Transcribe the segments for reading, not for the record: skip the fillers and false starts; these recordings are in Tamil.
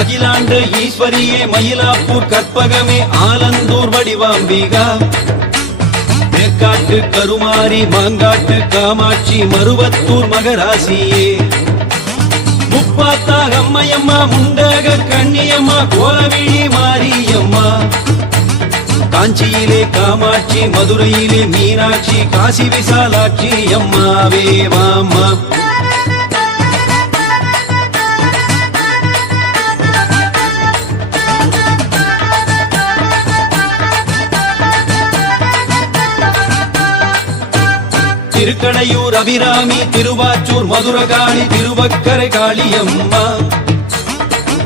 அகிலாண்ட ஈஸ்வரியே மயிலாப்பூர் கற்பகமே ஆலந்தூர் வடிவாம்பிகா மேற்காட்டு கருமாரி மாங்காட்டு காமாட்சி மருவத்தூர் மகராசியே முப்பாத்தா அம்மையம்மா முண்டக கண்ணியம்மா கோலவிழி மாரியம்மா காஞ்சியிலே காமாட்சி மதுரையிலே மீனாட்சி காசி விசாலாட்சி அம்மாவே வாம்மா திருக்கடையூர் அபிராமி திருவாச்சூர் மதுரகாளி திருவக்கரை காளியம்மா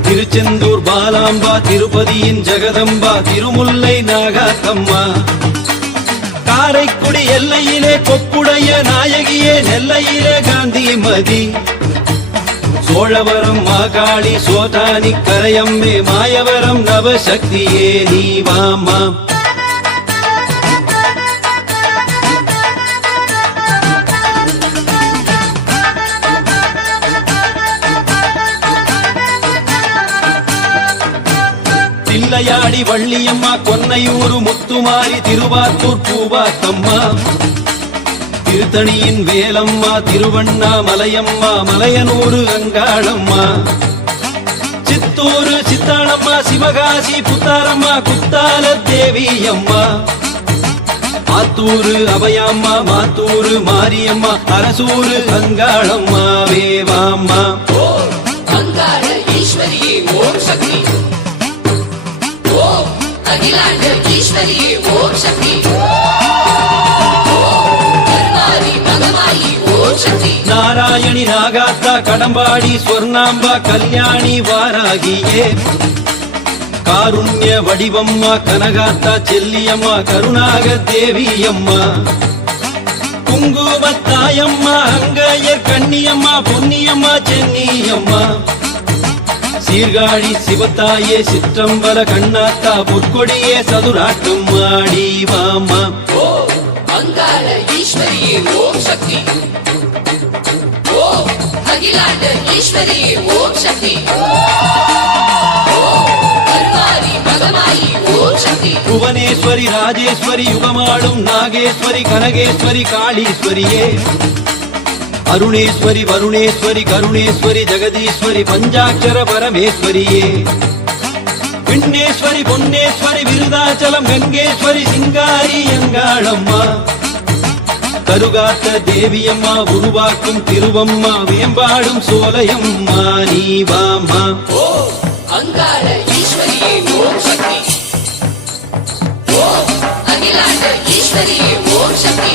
திருச்செந்தூர் பாலாம்பா திருப்பதியின் ஜெகதம்பா திருமுல்லை நாகாத்தம்மா காரைக்குடி எல்லையிலே கொப்புடைய நாயகியே நெல்லையிலே காந்திமதி சோழவரம் மாகாளி சோதானி கரையம்மே மாயவரம் நவசக்தியே நீ வாமா தில்லையாடி வள்ளியம்மா கொன்னையூரு முத்துமாரி திருவாத்தூர் பூவாத்தம்மா திருத்தணியின் வேலம்மா திருவண்ணாமலையம்மா மலையனூரு அங்காளம்மா சித்தூரு சித்தாளம்மா சிவகாசி புத்தாரம்மா குத்தால தேவியம்மா ஆத்தூரு அபயம்மா மாத்தூரு மாரியம்மா அரசூரு அங்காளம்மா வேவாம்மா அங்காள ஈஸ்வரியே ஓம் சக்தி அகிலாண்ட ஈஸ்வரியே ஓம் சக்தி கருமாரி மகமாயி ஓம் சக்தி நாராயணி நாகாத்தா கடம்பாடி ஸ்வர்ணாம்பா கல்யாணி வாராகியே காருண்ய வடிவம்மா கனகாத்தா செல்லியம்மா கருணாக தேவியம்மா குங்குமத்தாயம்மா அங்கையர் கண்ணியம்மா பொன்னியம்மா சென்னியம்மா சீர்காழி சிவத்தாயே சிற்றம்பல கண்ணாத்தா பொற்கொடியே சதுராட்டம் மாடி வாமா அங்காள ஈஸ்வரியே ஓம் சக்தி அகிலாண்ட ஈஸ்வரியே ஓம் சக்தி கருமாரி மகமாயி ஓம் சக்தி புவனேஸ்வரி ராஜேஸ்வரி யுகமாடும் நாகேஸ்வரி கனகேஸ்வரி காளீஸ்வரியே அருணேஸ்வரி வருணேஸ்வரி கருணேஸ்வரி ஜெகதீஸ்வரி பஞ்சாட்சர பரமேஸ்வரியே விண்ணேஸ்வரி பொன்னேஸ்வரி விருதாச்சலம் கங்கேஸ்வரி சிங்காரி அங்காளம்மா கருகாத்த தேவியம்மா உருவாக்கும் திருவம்மா வேம்பாடும் சோலையம்மா நீ வாம்மா அங்காள ஈஸ்வரியே ஓம் சக்தி அகிலாண்ட ஈஸ்வரியே ஓம் சக்தி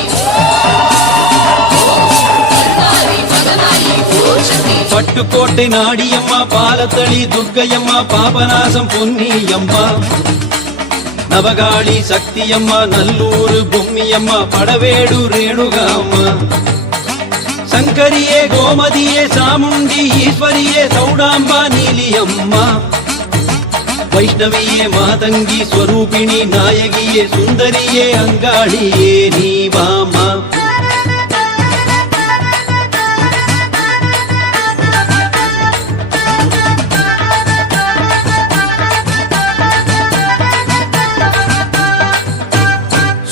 பட்டுக்கோட்டை நாடியம்மா பாலத்தளி துர்க்கையம்மா பாபநாசம் பொன்னியம்மா நவகாளி சக்தியம்மா நல்லூரு பொம்மியம்மா படவேடு ரேணுகாம்மா சங்கரியே கோமதியே சாமுண்டி ஈஸ்வரியே சௌடாம்பா நீலியம்மா வைஷ்ணவியே மாதங்கி ஸ்வரூபிணி நாயகியே சுந்தரியே அங்காளியே நீ வாமா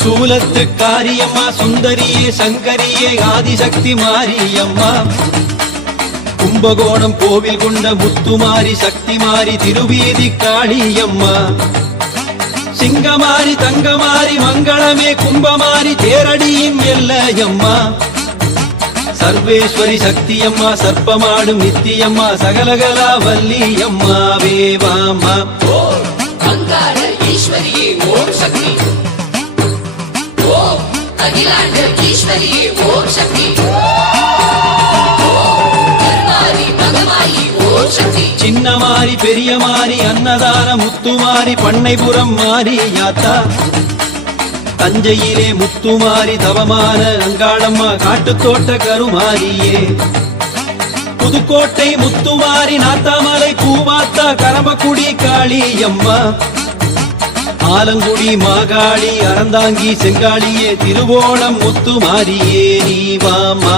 சூலத்து காரியம்மா சுந்தரியே சங்கரியே ஆதிசக்தி மாரியம்மா கும்பகோணம் கோவில் கொண்ட முத்துமாரி சக்தி மாரி திருவீதி காளியம்மா சிங்கமாரி தங்கமாரி மங்களமே கும்பமாரி தேரடியின் எல்லையம்மா சர்வேஸ்வரி சக்தியம்மா சர்ப்பமாடும் நித்தியம்மா சகலகலா வல்லியம்மா வேவாம்மா அங்காள ஈஸ்வரியே ஓம் சக்தி அகிலாண்ட ஈஸ்வரியே ஓம் சக்தி கருமாரி மகமாயி மாறி பெரிய மாறி அன்னதான முத்துமாரி பண்ணைபுரம் மாறி யாத்தா தஞ்சையிலே முத்துமாரி தவமான அங்காளம்மா காட்டுத்தோட்ட கருமாரியே புதுக்கோட்டை முத்துமாரி நாத்தாமலை பூவாத்தா கரம்பக்குடி காளியம்மா ஆலங்குடி மாகாளி அறந்தாங்கி செங்காளியே திருவோணம் முத்துமாரியே நீ வாமா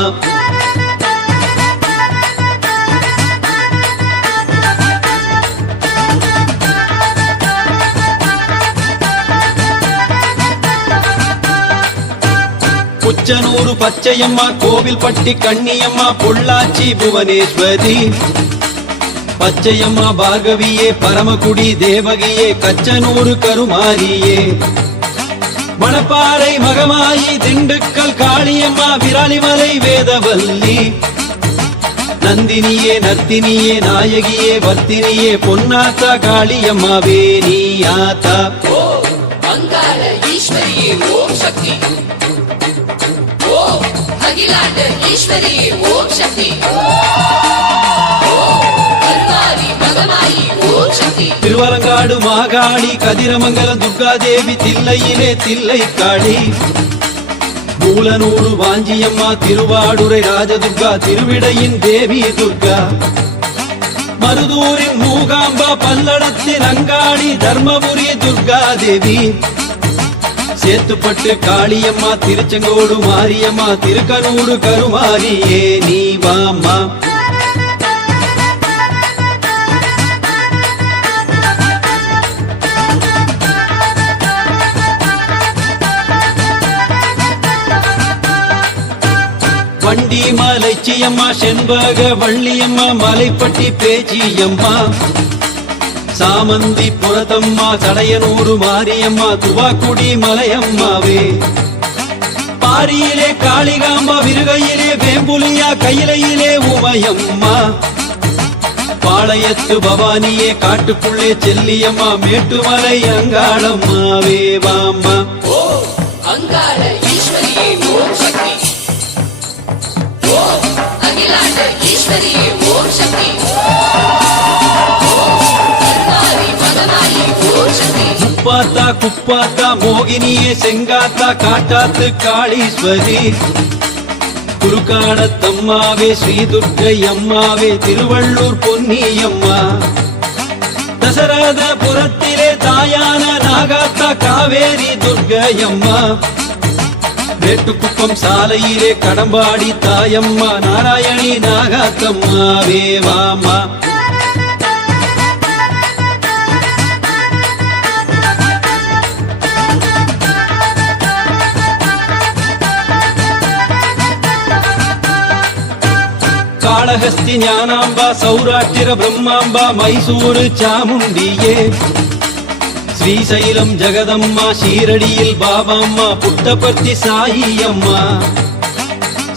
புச்சனூரு பச்சையம்மா கோவில்பட்டி கண்ணியம்மா பொள்ளாச்சி புவனேஸ்வரி பச்சையம்மா பார்கவியே பரமக்குடி தேவகியே கச்சனூரு கருமாரியே மணப்பாறை மகமாயி திண்டுக்கல் காளியம்மா விராலிமலை வேதவல்லி நந்தினியே நத்தினியே நாயகியே வர்த்தினியே பொன்னாத்தா காளியம்மாவே நீயாத்தா அங்காள ஈஸ்வரியே ஓம் சக்தி அகிலாண்ட ஈஸ்வரியே ஓம் சக்தி கருமாரி மகமாயி ஓம் சக்தி திருவலங்காடு மாகாளி கதிரமங்கலம் துர்காதேவி தில்லையிலே தில்லை காளி மூலனூரு வாஞ்சியம்மா திருவாடுரை ராஜதுர்கா திருவிடையின் தேவி துர்கா மருதூரின் மூகாம்பா பல்லடத்தின் அங்காளி தர்மபுரி துர்கா தேவி சேத்துப்பட்டு காளியம்மா திருச்செங்கோடு மாரியம்மா திருக்கனூரு கருமாரியே நீ வாமா வண்டி மலைச்சியம்மா செண்பக வள்ளியம்மா மலைப்பட்டி பேச்சியம்மா சாமந்தி புரத்தம்மா சடையனூரு மாரியம்மா துவாக்குடி மலையம்மாவே பாரியிலே காளிகாம்பா விருகையிலே வேம்புலியா கையிலையிலே உமையம்மா பாளையத்து பவானியே காட்டுக்குள்ளே செல்லியம்மா மேட்டுமலை அங்காளம்மாவே வாம்மா அங்காள ஈஸ்வரியே ஓம் சக்தி அகிலாண்ட ஈஸ்வரியே ஓம் சக்தி முப்பாத்தா குப்பாத்தா மோகினியே செங்காத்தா காட்டாத்து காளீஸ்வரி குறுக்காடத்தம்மாவே ஸ்ரீதுர்கை அம்மாவே திருவள்ளூர் பொன்னியம்மா தசரதபுரத்திலே தாயான நாகாத்தா காவேரி துர்கையம்மா வேட்டுக்குப்பம் சாலையிலே கடம்பாடி தாயம்மா நாராயணி நாகாத்தம்மாவே வாமா காளஹஸ்தி ஞானாம்பா சௌராஷ்டிர பிரம்மாம்பா மைசூரு சாமுண்டியே ஸ்ரீசைலம் ஜெகதம்மா ஷீரடியில் பாபாம்மா புட்டபர்த்தி சாயியம்மா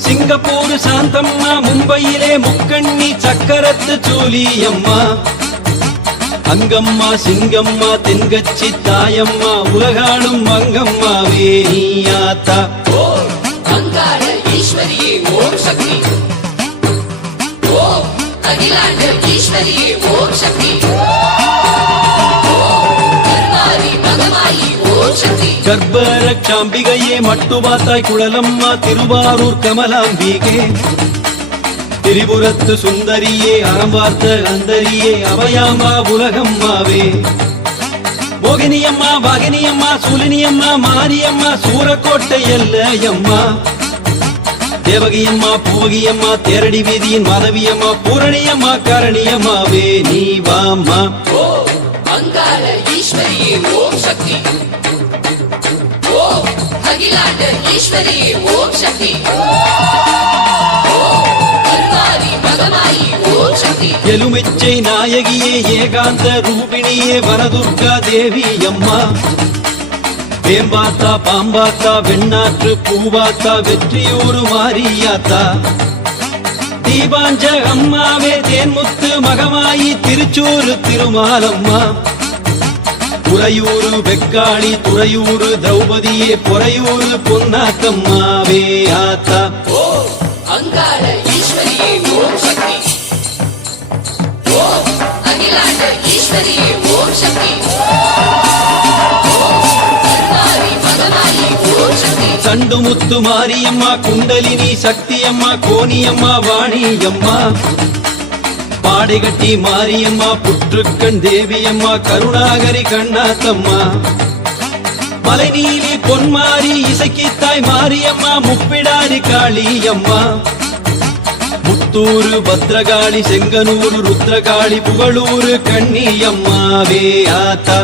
சிங்கப்பூர் சாந்தம்மா மும்பையிலே முக்கண்ணி சக்கரத்து சூலியம்மா அங்கம்மா சிங்கம்மா தென்கட்சி தாயம்மா உலகாளும் அங்கம்மாவே நீயாத்தா அங்காள ஈஸ்வரியே ஓம் சக்தி அகிலாண்ட ஈஸ்வரியே ஓம் சக்தி கருமாரி மகமாயி ஓம் சக்தி கர்ப்பரக்ஷாம்பிகையே மட்டுவாத்தாய் குழலம்மா திருவாரூர் கமலாம்பிகே திரிபுரத்து சுந்தரியே அறம்பார்த்த அந்தரியே அவையாமா உலகம்மாவே மோகினியம்மா வாகினியம்மா சூலினியம்மா மாரியம்மா சூரக்கோட்டை எல்லையம்மா தேவகியம்மா பூவகியம்மா தேரடி வீதியின் மாதவியம்மா பூரணியம்மா காரணியம்மாவே நீ வாம்மா அங்காள ஈஸ்வரியே ஓம் சக்தி அகிலாண்ட ஈஸ்வரியே ஓம் சக்தி கருமாரி மகமாயி ஓம் சக்தி எலுமிச்சை நாயகியே ஏகாந்த ரூபிணியே வனதுர்கா தேவி அம்மா வேம்பாத்தா பாம்பாத்தா வெண்ணாற்று பூவாத்தா வெற்றியூரு மாரியாத்தா தீபாஞ்ச அம்மாவே தேன்முத்து மகமாயி திருச்சூரு திருமாலம்மா உறையூரு வெக்காளி துறையூரு திரௌபதியே பொறையூரு பொன்னாத்தம்மாவே ஆத்தா அங்காள ஈஸ்வரியே ஓம் சக்தி அகில அகிலாண்ட ஈஸ்வரியே ஓம் சக்தி ஓம் கருமாரி மகமாயி ஓம் சக்தி சண்டுமுத்து மாரியம்மா குண்டலினி சக்தியம்மா கோணியம்மா வாணியம்மா பாடைகட்டி மாரியம்மா புற்றுக்கண் தேவியம்மா கருணாகரி கண்ணாத்தம்மா மலைநீலி பொன்மாரி இசைக்கித்தாய் மாரியம்மா முப்பிடாரி காளியம்மா முத்தூரு பத்ரகாளி செங்கனூரு ருத்ரகாளி புகழூரு கண்ணியம்மாவே ஆத்தா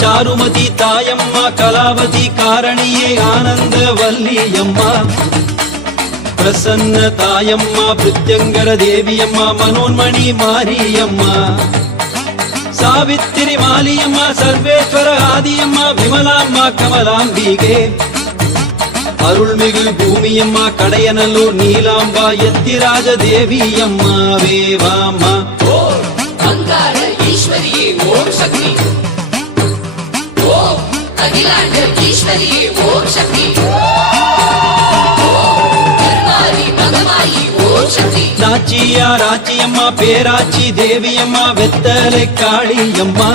சாருமதி தாயம்மா கலாவதி காரணியே ஆனந்த வல்லியம்மா பிரசன்ன தாயம்மா பிருத்யங்கர தேவியம்மா மனோன்மணி மாரியம்மா சாவித்திரி மாலியம்மா சர்வேஸ்வர ஆதியம்மா விமலாம்மா கமலாம்பிகே அருள்மிகு பூமியம்மா கடையநல்லூர் நீலாம்பா எத்திராஜ தேவியம்மா வேவாம்மா ஓம் அங்காள ஈஸ்வரியே ஓம் சக்தி ஓம் அகிலாண்ட ஈஸ்வரியே ஓம் சக்தி ஓம் கருமாரி மகமாயி ஓம் சக்தி நாச்சியா ராச்சியம்மா பேராச்சி தேவியம்மா வெத்தலை காளியம்மா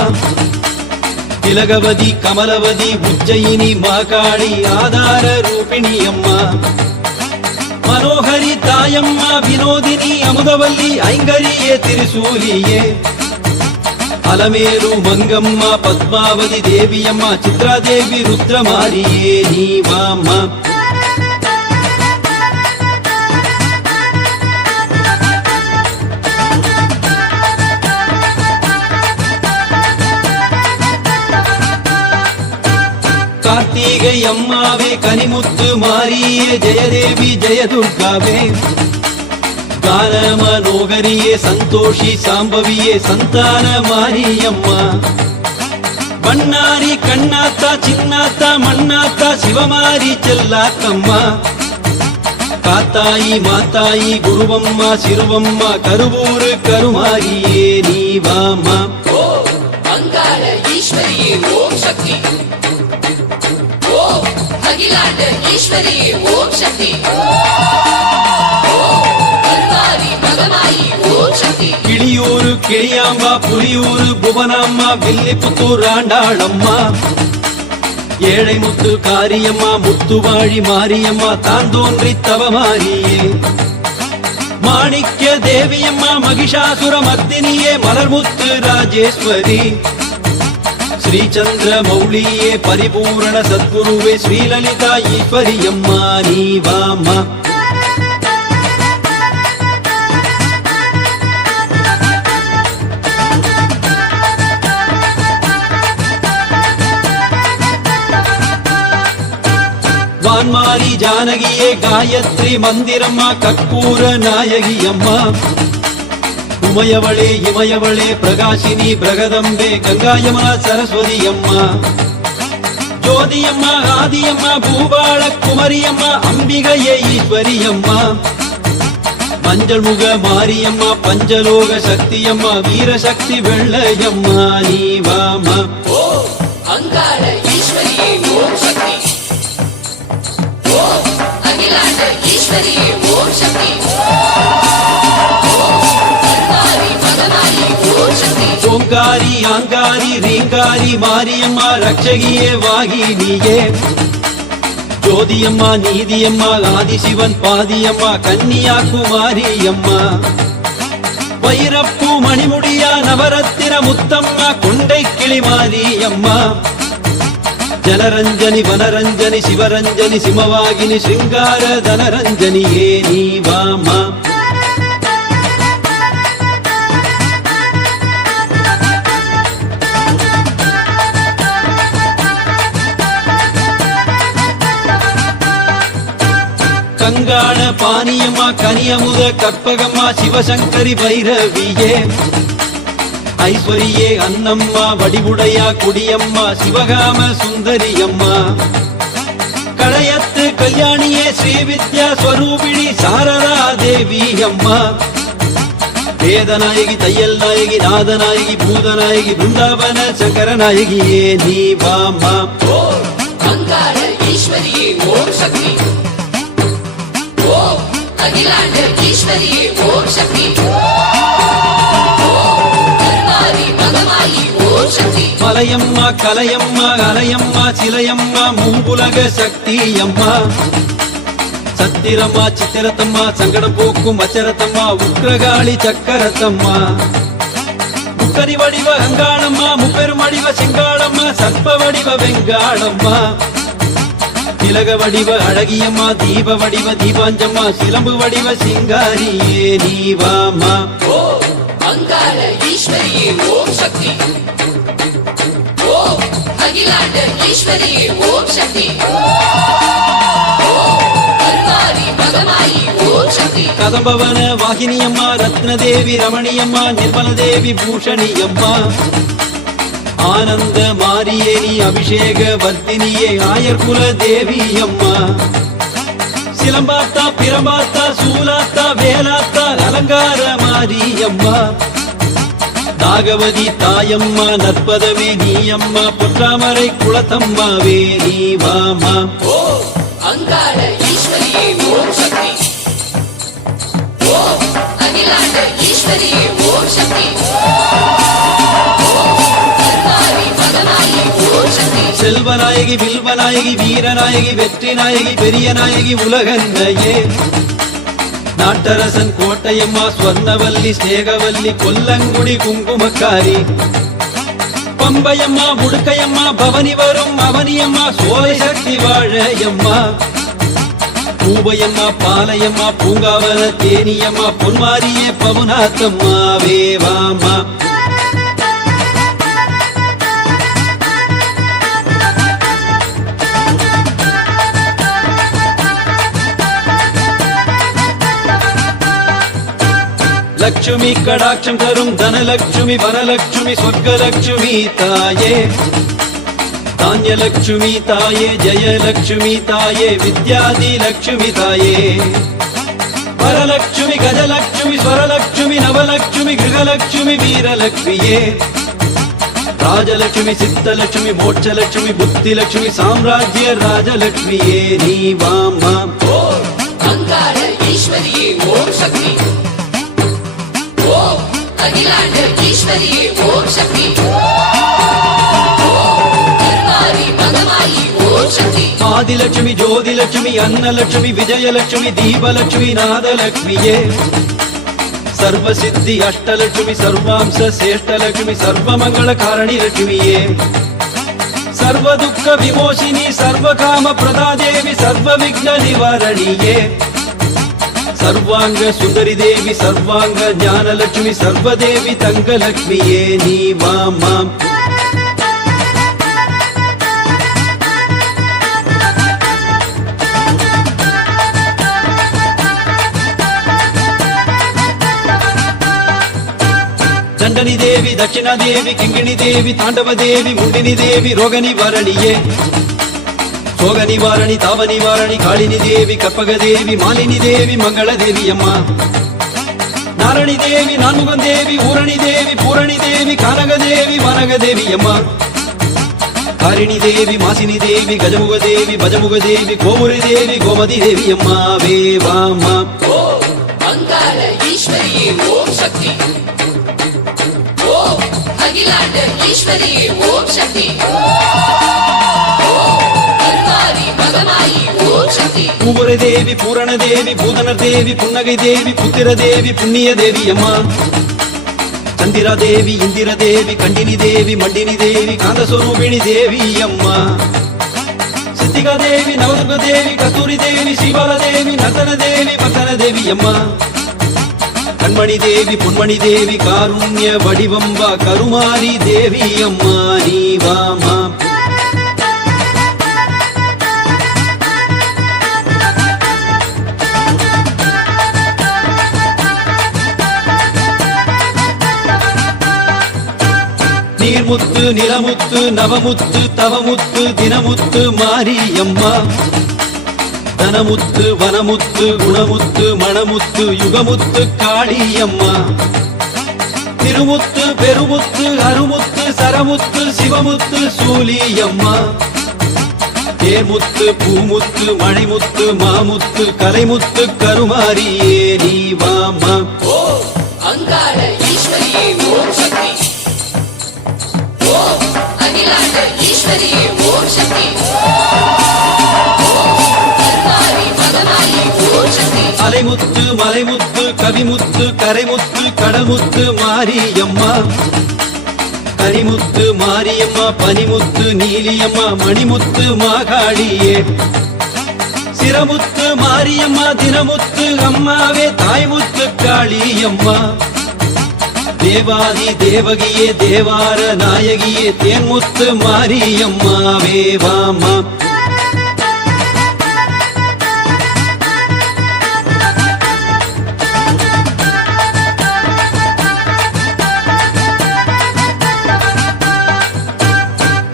திலகவதி கமலவதி உஜ்ஜயினி மாகாளி ஆதார ரூபிணியம்மா மனோகரி தாயம்மா வினோதினி அமுதவல்லி ஐங்கரியே திரிசூலியே அலமேரு மங்கம்மா பத்மாவதி தேவியம்மா சித்ராதேவி ருத்ரமாரியே நீவாம்மா கார்த்திகை அம்மாவே கனிமுத்து மாரியே ஜெயதேவி ஜெயதுர்காவே கானமனோகரியே சந்தோஷி சாம்பவியே சந்தான மாரியம்மா பண்ணாரி கண்ணாத்தா சின்னாத்தா மண்ணாத்தா சிவமாரி செல்லாத்தம்மா காத்தாயி மாத்தாயி குருவம்மா சிறுவம்மா கருவூரு கருமாரியே நீவாம்மா ஓம் அங்காள ஈஸ்வரியே ஓம் சக்தி ஓம் அகிலாண்ட ஈஸ்வரியே ஓம் சக்தி ஓம் கருமாரி மகமாயி ஓம் சக்தி கிளியூரு கிளியாம்பா புலியூரு புவனாம்மா வில்லிபுத்தூர் ஆண்டாளம்மா ஏழை முத்து காரியம்மா முத்துவாழி மாரியம்மா தான் தோன்றி தவமாரியே மாணிக்க தேவியம்மா மகிஷாசுர மர்தினியே மலர்முத்து ராஜேஸ்வரி ஸ்ரீச்சந்திர மௌலியே பரிபூரண சத்குருவே ஸ்ரீலலிதா ஈஸ்வரியம்மா நீவாம்மா வான்மாரி ஜானகியே காயத்ரி மந்திரம்மா கற்பூர நாயகியம்மா உமையவளே இமயவளே பிரகாசினி பிரகதம்பே கங்காயமா சரஸ்வதி அம்மா ஜோதியம்மா ஆதியம்மா பூபாள குமரியம்மா அம்பிகையே ஈஸ்வரியம்மா மஞ்சள் முக மாரியம்மா பஞ்சலோக சக்தியம்மா வீரசக்தி வெள்ளையம்மா நீவாமா ஓம் அங்காள ஈஸ்வரியே ஓம் சக்தி ஓம் அகிலாண்ட ஈஸ்வரியே ஓம் சக்தி ஓம் கருமாரி மகமாயி ஓம் சக்தி ஓங்காரி ஆங்காரி ரீங்காரி மாரியம்மா ரட்சகியே வாகினியே ஜோதியம்மா நீதியம்மா ஆதிசிவன் பாதியம்மா கன்னியாகுமாரியம்மா வைரப்பூ மணிமுடியா நவரத்தின முத்தம்மா கொண்டை கிளி மாரியம்மா ஜலரஞ்சனி வனரஞ்சனி சிவரஞ்சனி சிமவாகினி சிங்கார தனரஞ்சனியே நீவாமா கங்காண பானியம்மா கனியமுத கற்பகம்மா சிவசங்கரி பைரவியே ஐஸ்வரியே அன்னம்மா வடிவுடையா குடியம்மா சிவகாம சுந்தரியம்மா களையத்து கல்யாணியே ஸ்ரீ வித்யா ஸ்வரூபிணி சாரதா தேவி அம்மா வேதநாயகி தையல் நாயகி நாதநாயகி பூதநாயகி பிருந்தாவன சங்கர நாயகியே நீ வாமா. ஓம் அங்காள ஈஸ்வரியே ஓம் சக்தி. ஓம் அகிலாண்ட ஈஸ்வரியே ஓம் சக்தி. ஓம் கருமாரி மகமாயி ஓம் சக்தி. மலையம்மா கலையம்மா அலையம்மா சிலையம்மா மூவுலக சக்தி அம்மா. சத்திரம்மா சித்திரத்தம்மா சங்கடம் போக்கும் அச்சரத்தம்மா உக்ரகாளி சக்கரத்தம்மா. முக்கரி வடிவ அங்காளம்மா முப்பெரும் வடிவ செங்காளம்மா சர்ப்ப வடிவ வெங்காளம்மா. திலக வடிவ அழகியம்மா தீப வடிவ தீபாஞ்சம்மா சிலம்பு வடிவ சிங்காரியே நீ வாமா. ஓம் அங்காள ஈஸ்வரியே ஓம் சக்தி. ஓம் அகிலாண்ட ஈஸ்வரியே ஓம் சக்தி. ஓம் கருமாரி மகமாயி ஓம் சக்தி. கதம்பவன வாகினியம்மா ரத்னதேவி ரமணியம்மா நிர்மலதேவி பூஷணியம்மா. ஆனந்த மாரியே நீ அபிஷேக வர்த்தினியே ஆயர்குல தேவியம்மா. சிலம்பாத்தா பிரமாத்தா சூலாத்தா வேலாத்தா அலங்கார மாரியம்மா. நாகவதி தாயம்மா நற்பதவே நீயம்மா பொற்றாமரை குளத்தம்மாவே நீ வாமா. ஓம் அங்காள ஈஸ்வரியே ஓம் சக்தி. ஓம் அகிலாண்ட ஈஸ்வரியே ஓம் சக்தி. ஓம் கருமாரி மகமாயி ஓம் சக்தி. செல்வநாயகி வில்வநாயகி வீரநாயகி வெற்றி நாயகி பெரிய நாயகி உலகன்னையே. நாட்டரசன் கோட்டையம்மா ஸ்வர்ணவல்லி ஸ்நேகவல்லி கொல்லங்குடி குங்குமக்காரி. பம்பையம்மா முடுக்கையம்மா பவனி வரும் அவனியம்மா சோலை சக்தி வாழையம்மா. பூவையம்மா பாலையம்மா பூங்காவன தேனியம்மா பொன்மாரியே பவுனாத்தம்மா வேவாமா. லட்சுமி கடாட்சம் தரும் தனலட்சுமி வரலட்சுமி சொர்க்கலட்சுமி தாயே. தானியலட்சுமி தாயே ஜெயலட்சுமி தாயே வித்யாதி லட்சுமி தாயே. வரலட்சுமி கஜலட்சுமி ஸ்வரலட்சுமி நவலட்சுமி கிரகலட்சுமி வீரலட்சுமியே. ராஜலட்சுமி சித்தலட்சுமி மோட்சலட்சுமி புத்திலட்சுமி சாம்ராஜ்ய ராஜலட்சுமியே நீ வாமா. ஓம் அங்காள ஈஸ்வரியே ஓம் சக்தி. ஓம் அகிலாண்ட ஈஸ்வரியே ஓம் சக்தி. ஓம் கருமாரி மகமாயி ஓம் சக்தி. ஆதிலட்சுமி ஜோதிலட்சுமி அன்னலட்சுமி விஜயலட்சுமி தீபலட்சுமி நாதலட்சுமியே. சர்வசித்தி அஷ்டலட்சுமி சர்வாம்ச சேஷ்டலட்சுமி சர்வமங்கள காரணி லட்சுமியே. சர்வதுக்க விமோசினி சர்வகாம பிரதாதேவி சர்வ விக்ன நிவாரணியே. சர்வாங்க சுந்தரி தேவி சர்வாங்க ஞானலட்சுமி சர்வதேவி தங்கலட்சுமியே நீ வாமா. தண்டனி தேவி தட்சிணா தேவி கிங்கிணி தேவி தாண்டவ தேவி முண்டினி தேவி ரோக நிவாரணியே. சோக நிவாரணி தாவ நிவாரணி காளினி தேவி கற்பக தேவி மாலினி தேவி மங்கள தேவி அம்மா. நாரணி தேவி நான்முகன் தேவி ஊரணி தேவி பூரணி தேவி கானக தேவி வனக தேவி அம்மா. காரிணி தேவி மாசினி தேவி கஜமுக தேவி பஜமுக தேவி கோமுரி தேவி கோமதி தேவி அம்மா வேவாமா. ஓம் அங்காள ஈஸ்வரியே ஓம் சக்தி. ஓம் அகிலாண்ட ஈஸ்வரியே ஓம் சக்தி. ஓம் கருமாரி மகமாயி ஓம் சக்தி. பூவர தேவி பூரண தேவி பூதனர் தேவி புன்னகை தேவி புத்திர தேவி புண்ணிய தேவி அம்மா. சந்திரா தேவி இந்திர தேவி கண்டினி தேவி மண்டினி தேவி காந்தஸ்வரூபிணி தேவி அம்மா. சித்திகா தேவி நவதுர்க தேவி கஸ்தூரி தேவி ஸ்ரீபால தேவி நர்த்தன தேவி பக்தன தேவி அம்மா. கண்மணி தேவி பொன்மணி தேவி காருண்ய வடிவம்பா கருமாரி தேவி அம்மா நீ வாமா. நீர்முத்து நிலமுத்து நவமுத்து தவமுத்து தினமுத்து மாரியம்மா. தனமுத்து வனமுத்து குணமுத்து மணமுத்து யுகமுத்து காளியம்மா திருமுத்து பெருமுத்து அருமுத்து சரமுத்து சிவமுத்து சூலியம்மா தேமுத்து பூமுத்து மழைமுத்து மாமுத்து கலைமுத்து கருமாரியே நீ வாமா ஓம் அங்காள ஈஸ்வரியே ஓம் சக்தி ஓம் அகிலாண்ட ஈஸ்வரியே ஓம் சக்தி ஓம் கருமாரி மகமாயி ஓம் சக்தி அலைமுத்து மலைமுத்து கவிமுத்து கரைமுத்து கடல்முத்து மாரியம்மா கரிமுத்து மாரியம்மா பனிமுத்து நீலியம்மா மணிமுத்து மாகாளியே சிரமுத்து மாரியம்மா தினமுத்து அம்மாவே தாய்முத்து காளியம்மா தேவாதி தேவகியே தேவார நாயகியே தேன்முத்து மாரியம்மாவே வாமா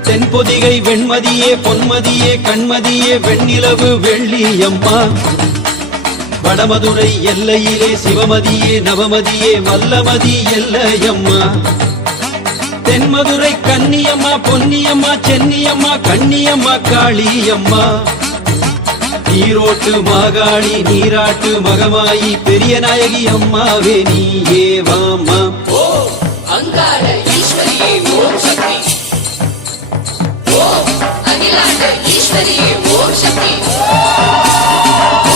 தென்பொதிகை வெண்மதியே பொன்மதியே கண்மதியே வெண்ணிலவு வெள்ளியம்மா வடமதுரை எல்லையிலே சிவமதியே நவமதியே வல்லமதி எல்லையம்மா தென்மதுரை கன்னியம்மா பொன்னியம்மா சென்னியம்மா கன்னியம்மா காளியம்மா ஈரோட்டு மாகாளி நீராட்டு மகமாயி பெரிய நாயகி அம்மாவே நீயே வாமா ஓம் அங்காள ஈஸ்வரியே ஓம் சக்தி ஓம் அகிலாண்ட ஈஸ்வரியே ஓம் சக்தி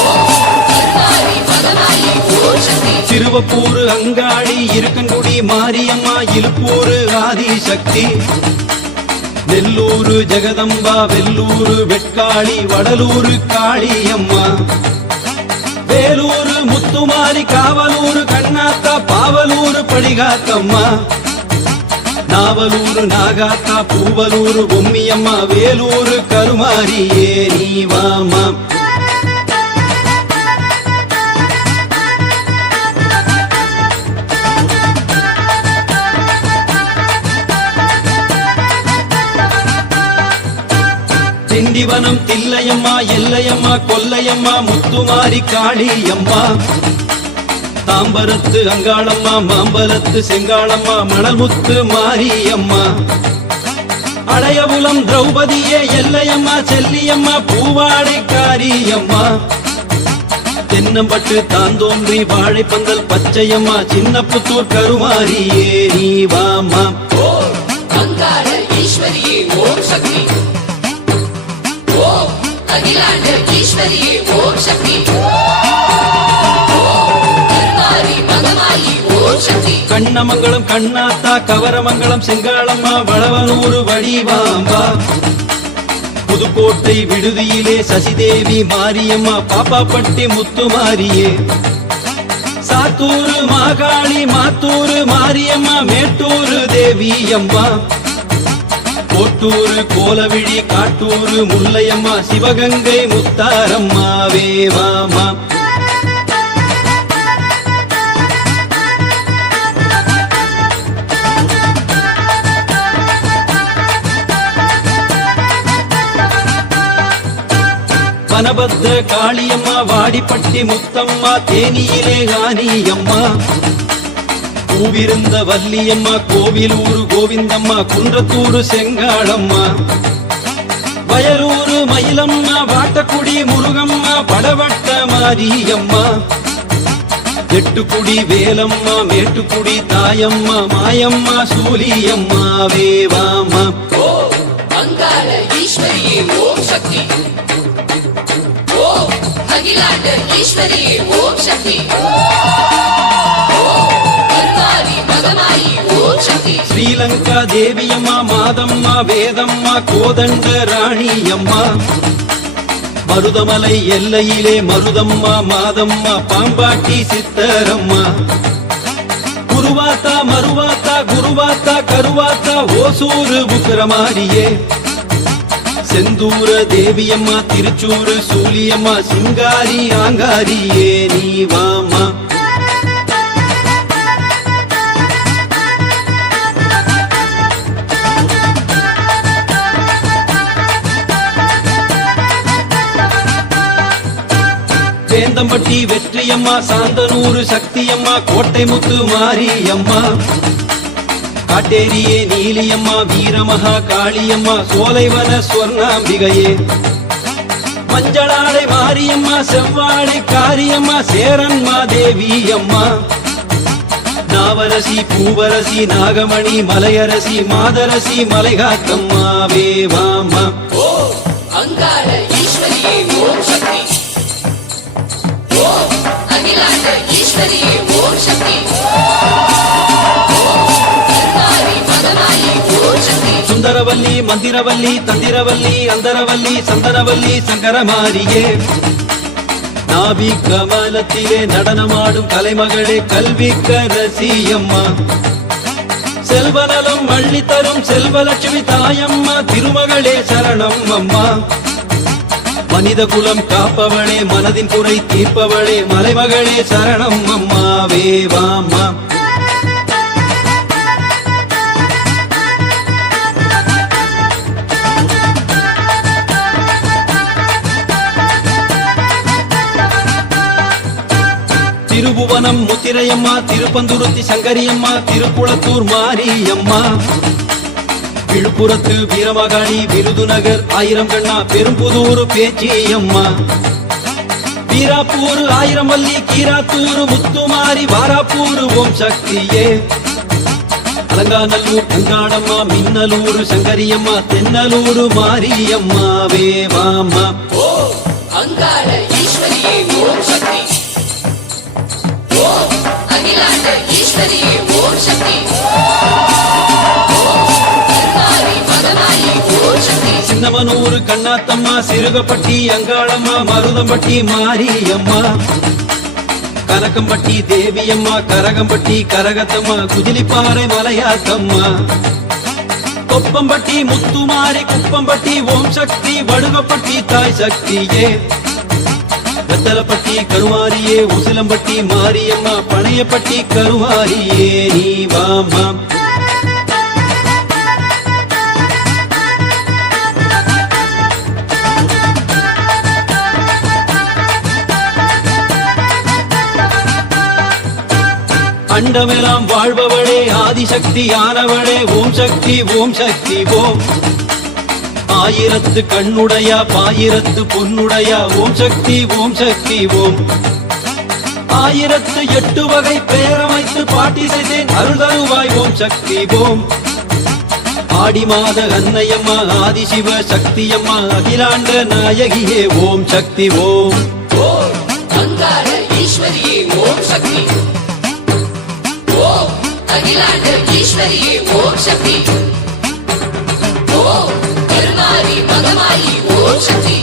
ஓம் கருமாரி மகமாயி ஓம் சக்தி திருவப்பூர் அங்காளி இருக்கன்குடி மாரியம்மா இலுப்பூர் ஆதிசக்தி நெல்லூரு ஜெகதம்பா வெல்லூரு வெட்காளி வடலூரு காளியம்மா வேலூரு முத்துமாரி காவலூரு கண்ணாத்தா பாவலூரு படிகாத்தம்மா நாவலூரு நாகாத்தா பூவலூரு பொம்மியம்மா வேலூரு கருமாரியே நீ வாமா திண்டிவனம் தில்லையம்மா எல்லையம்மா கொல்லையம்மா முத்துமாரி காளியம்மா தாம்பரத்து அங்காளம்மா மாம்பலத்து செங்காளம்மா மணல்முத்து மாரியம்மா அடையபுலம் திரௌபதியே எல்லையம்மா செல்லியம்மா பூவாடை காரியம்மா தென்னம்பட்டு தாந்தோன்றி வாழைப்பந்தல் பச்சையம்மா சின்னப்புத்தூர் கருமாரியே நீ வாமா ஓம் அங்காள ஈஸ்வரியே ஓம் சக்தி ஓம் அகிலாண்ட ஈஸ்வரியே ஓம் சக்தி ஓம் கருமாரி மகமாயி ஓம் சக்தி கண்ணமங்கலம் கண்ணாத்தா கவரமங்கலம் செங்காளம்மா வளவனூரு வடிவாம்பா புதுக்கோட்டை விடுதியிலே சசிதேவி மாரியம்மா பாப்பாப்பட்டி முத்துமாரியே சாத்தூரு மாகாளி மாத்தூரு மாரியம்மா மேட்டூரு தேவியம்மா கோட்டூரு கோலவிழி காட்டூரு முல்லையம்மா சிவகங்கை முத்தாரம்மாவே வாமா வனபத்ர காளியம்மா வாடிப்பட்டி முத்தம்மா தேனியிலே காணியம்மா பூவிருந்த வள்ளியம்மா கோவிலூரு கோவிந்தம்மா குன்றத்தூரு செங்காளம்மா வயலூரு மயிலம்மா வாட்டக்குடி முருகம்மா படவட்ட மாரியம்மா எட்டுக்குடி வேலம்மா மேட்டுக்குடி தாயம்மா மாயம்மா சூலியம்மா வேவாமா ஓம் அங்காள ஈஸ்வரியே ஓம் சக்தி ஓம் அகிலாண்ட ஈஸ்வரியே ஓம் சக்தி ஓம் கருமாரி மகமாயி ஓம் சக்தி ஸ்ரீலங்கா தேவியம்மா மாதம்மா வேதம்மா கோதண்ட ராணியம்மா மருதமலை எல்லையிலே மருதம்மா மாதம்மா பாம்பாட்டி சித்தரம்மா குருவாத்தா மருவாத்தா குருவாத்தா கருவாத்தா ஓசூரு புக்கரமாரியே செந்தூர தேவியம்மா திருச்சூரு சூலியம்மா சிங்காரி ஆங்காரியே நீ வாமா சேந்தம்பட்டி வெற்றியம்மா, சாந்தனூர் சக்தியம்மா, கோட்டை முத்து மாரியம்மா, காட்டேரியே நீலியம்மா, வீரமகா காளியம்மா, சோலைவன ஸ்வர்ணாம்பிகையே, மஞ்சளாடை மாரியம்மா, செவ்வாழை காரியம்மா, சேரன்மா தேவி அம்மா, நாவரசி பூவரசி நாகமணி மலையரசி மாதரசி மலைகாத்தம்மா வேவாம்மா. ஓம் அங்காள ஈஸ்வரியே ஓம் சக்தி. ஓம் அகிலாண்ட ஈஸ்வரியே ஓம் சக்தி. ஓம் கருமாரி மகமாயி ஓம் சக்தி. சுந்தரவல்லி மந்திரவல்லி தந்திரவல்லி அந்தரவல்லி சந்தனவல்லி சங்கரமாரியே, நாபி கமலத்திலே நடனமாடும் கலைமகளே கல்விக்கரசியம்மா, செல்வநலம் அள்ளி தரும் செல்வலட்சுமி தாயம்மா, திருமகளே சரணம் அம்மா, மனித குலம் காப்பவளே மனதின் குறை தீர்ப்பவளே மலைமகளே சரணம் அம்மா வேவாம்மா. திருபுவனம் முத்திரையம்மா, திருப்பந்துருத்தி சங்கரியம்மா, திருக்குளத்தூர் மாரியம்மா, விழுப்புரத்து வீரமகாளி, விருதுநகர் ஆயிரம் கண்ணா, பெரும்புதூர் பேச்சியம்மா, வீராப்பூர் ஆயிரம் வல்லி, கீராத்தூர் முத்துமாரி, வாராப்பூர் ஓம் சக்தியே, அலங்காநல்லூர் கங்காடம்மா, மின்னலூர் சங்கரியம்மா, தென்னலூர் மாரியம்மா வேவாம்மா. ஓம் அங்காள ஈஸ்வரியே ஓம் சக்தி. ஓம் அகிலாண்ட ஈஸ்வரியே ஓம் சக்தி. ஓம் கருமாரி மகமாயி ஓம் சக்தி. சின்னமனூர் கண்ணாத்தம்மா, சிறுகப்பட்டி அங்காளம்மா, மருதம்பட்டி மாரியம்மா, கனகம்பட்டி தேவியம்மா, கரகம்பட்டி கரகத்தம்மா, குஜிலிப்பாறை மலையாத்தம்மா, கொப்பம்பட்டி முத்துமாரி, குப்பம்பட்டி ஓம் சக்தி, வடுகப்பட்டி தாய் சக்தியே, வெத்தலப்பட்டி கருமாரியே, உசிலம்பட்டி மாரியம்மா, பனையப்பட்டி கருமாரியே நீ வாம்மா. அண்டமெல்லாம் வாழ்பவளே ஆதிசக்தி ஆனவளே ஓம் சக்தி ஓம் சக்தி ஓம், ஆயிரத்து கண்ணுடையா பாயிரத்து பொன்னுடையா ஓம் சக்தி ஓம் சக்தி ஓம், ஆயிரத்து எட்டு வகை பேரமைத்து பாட்டி செய்தேன் அருள் தருவாய் ஓம் சக்தி ஓம், ஆடி மாத அன்னையம்மா ஆதிசிவ சக்தியம்மா, அகிலாண்ட நாயகியே ஓம் சக்தி ஓம். ஓம் அங்காள ஈஸ்வரியே ஓம் சக்தி. ஓம் அகிலாண்ட ஈஸ்வரியே ஓம் சக்தி. ஓம் கருமாரி மகமாயி ஓம் சக்தி.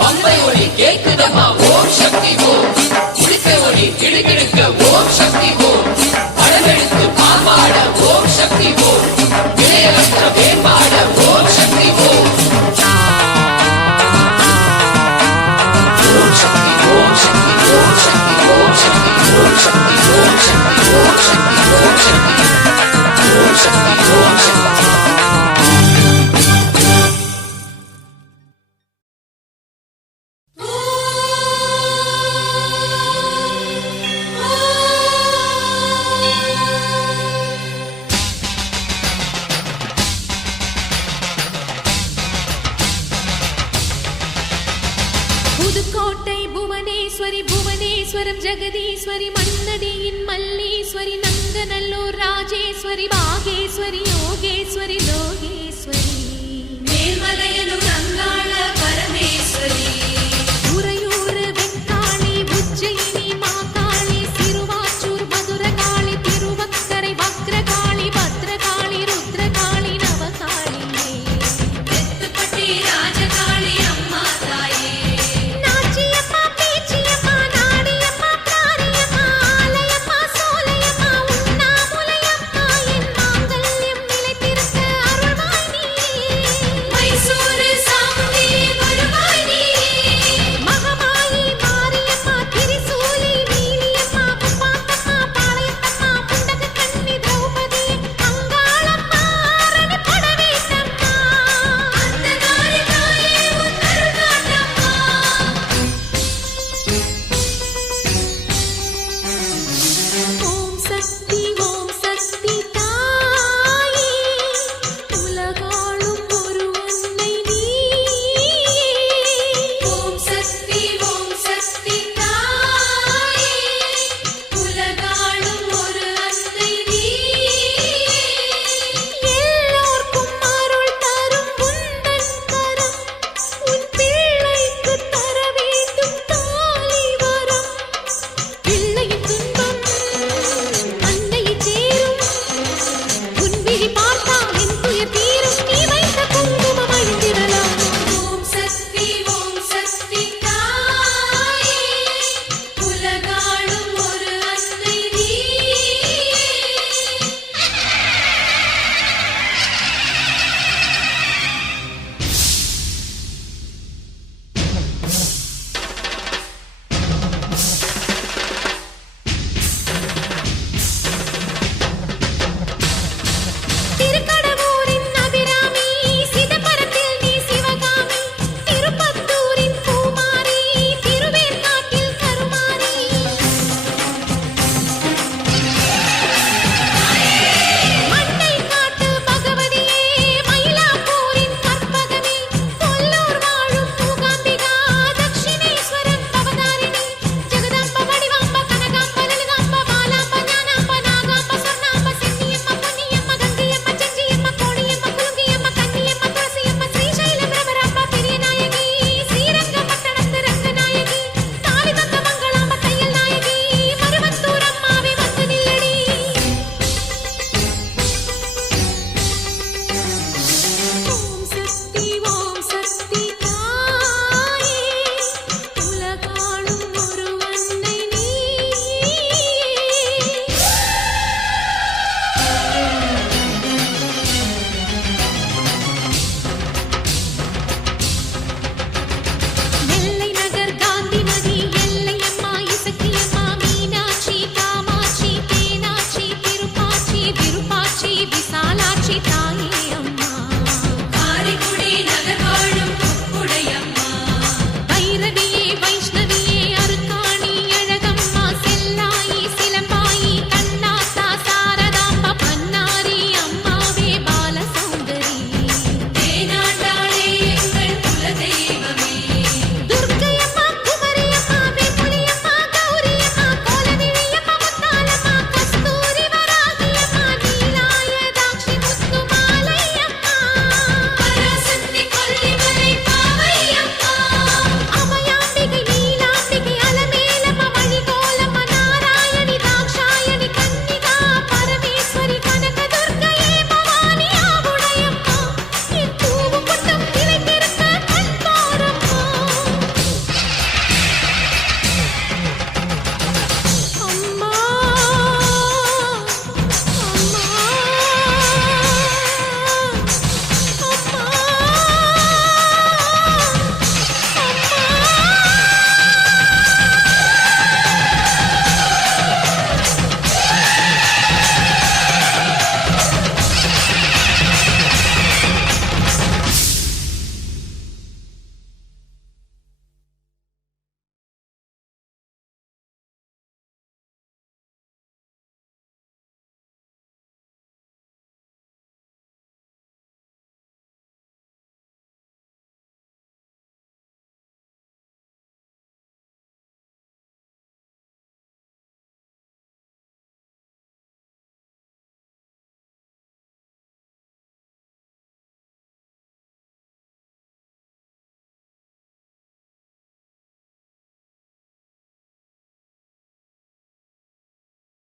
பம்பை ஒளி கேட்குதம்மா ஓம் சக்தி ஓம், உடுக்க ஒளி கிடுகிடுக்க ஓம் சக்தி ஓம், படமெடுத்து பாம்பாட ஓம் சக்தி ஓம், இளையவற்ற வேம்பாட ஓம் சக்தி ஓம். ஓம் சக்தி ஓம் சக்தி ஓம் சக்தி ஓம் சக்தி ஓம் சக்தி ஓம் சக்தி ஓம் சக்தி ஓம் சக்தி ஓம் சக்தி ஓம் சக்தி. புதுக்கோட்டை புவனேஸ்வரி புவனேஸ்வரம் ஜெகதீஸ்வரி மன்னடியின் மல்லீஸ்வரி நங்கநல்லூர் ராஜேஸ்வரி பாகேஸ்வரி யோகேஸ்வரி